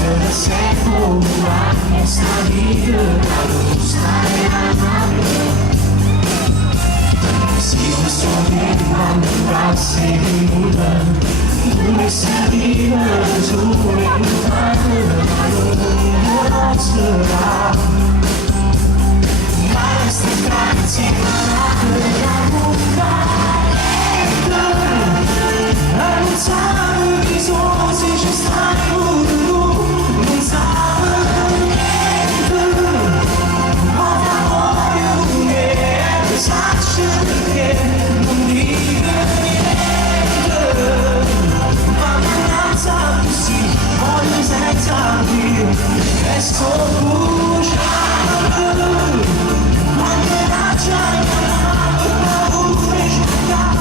Será século a esta vida, a luz está na se você ouvir a lembrar sempre muda, nessa vida azul e mudada, não será. Mas tem cara de nada a mudar. A lutar visões já está em mundo, não sabe. Roda a boia, mulher, desacha de que não liga ainda. Mamãe sabe se olhos é tarde, é só puxar. Manterá já enganado, o feijão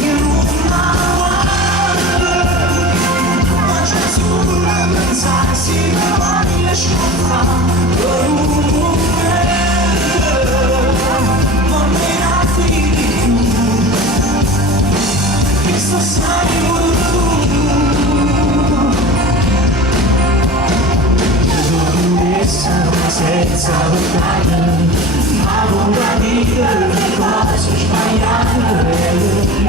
e uma mas a sua mensagem vai escapar por momento. Manterá filho, isso saiu. Senza lontana, ma non la vita di cosa sbagliata, e